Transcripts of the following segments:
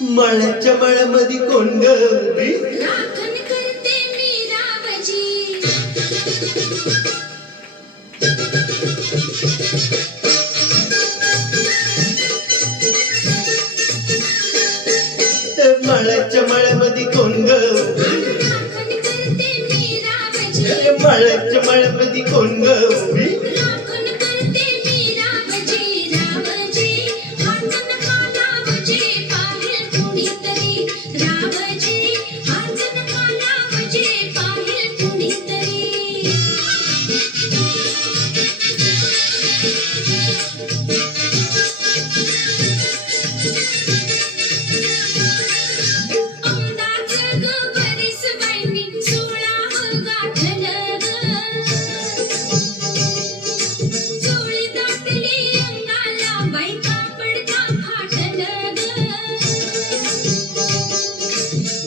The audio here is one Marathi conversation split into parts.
मळ्याच्या मळ्यामध्ये कोण ग उभी? राखण करते मी रावजी. मळ्याच्या मळ्यामध्ये कोण ग उभी? राखण करते मी रावजी. मळ्याच्या मळ्यामध्ये कोण ग उभी? राखण करते मी रावजी. रावजी हात नका लावजी, पाहिल कुणीतरी. रावजी हात नका लावजी, पाहिल कुणीतरी. अंदाज ग बरीच बाईंनी 16 गाठलं ग. चोळी दाटली अंगाला, बाई कापडता फाटलं ग.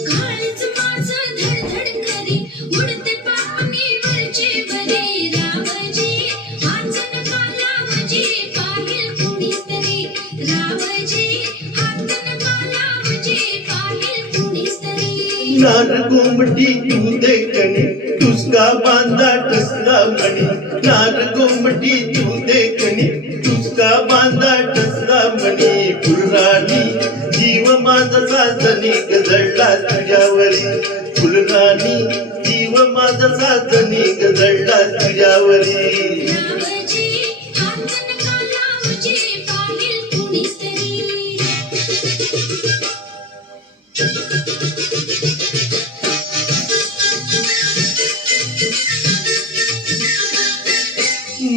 काळीज माझं धडधड करी, उडते पापणी वरचे बरे. रावजी हात नका लावजी, पाहिल कुणीतरी. रावजी हात नका लावजी, पाहिल कुणीतरी. नार गोंबटी तू देखणी, तुसका बांधा टसला मणी. नार गोंबटी तू देखणी, तुसका बांधा टसला मणी. फुलराणी जीव माझा साजनी गजळला तुझ्यावरी. फुलराणी जीव माझा साजनी गजळला तुझ्यावरी. रावजी हात नका लावजी, पाहिल कुणीतरी.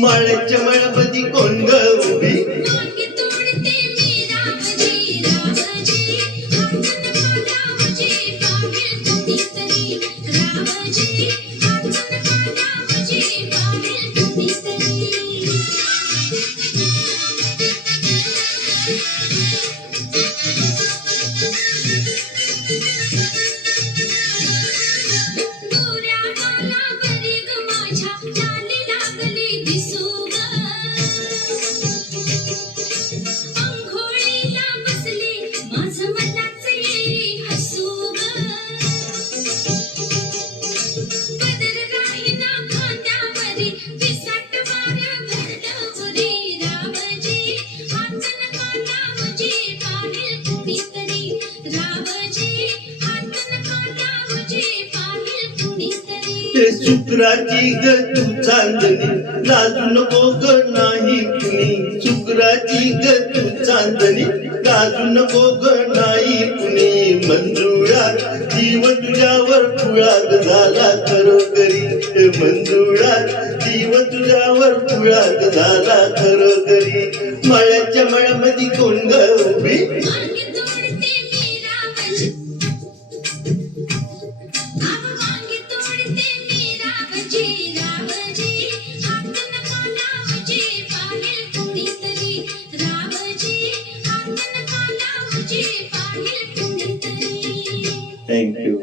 मळ्याच्या मळ्यामध्ये कोण ग उभी? वांगी तोडते मी रावजी. रावजी हात नका लावजी, पाहिल कुणीतरी. रावजी हात नका लावजी, पाहिल कुणीतरी. गोऱ्या गालावरी ग माझ्या लाली लागली दिसू ग. अंघोळीला बसली माझं मलाच येई हसू ग. पदर राहीना खांद्यावरी, पिसाट वारं भरलं उरी. रावजी हात नका लावजी, पाहिल कुणीतरी. रावजी हात नका लावजी, पाहिल कुणीतरी. ते शुक्राची ग तू चांदणी, लाजू नको ग नाही कुणी. शुक्राची ग तू चांदणी, लाजू नको ग नाही कुणी. मंजुळा जीव तुझ्यावर पुळाग झाला खरोखरी. मंजुळा जीव तुझ्यावर पुळाग झाला खरोखरी. मळ्याच्या मळ्यामध्ये कोण ग उभी? वांगी तोडते मी रावजी. वांगी तोडते मी रावजी. रावजी हात नका लावजी, पाहिल कुणीतरी. रावजी हात नका लावजी, पाहिल कुणीतरी. थँक्यू.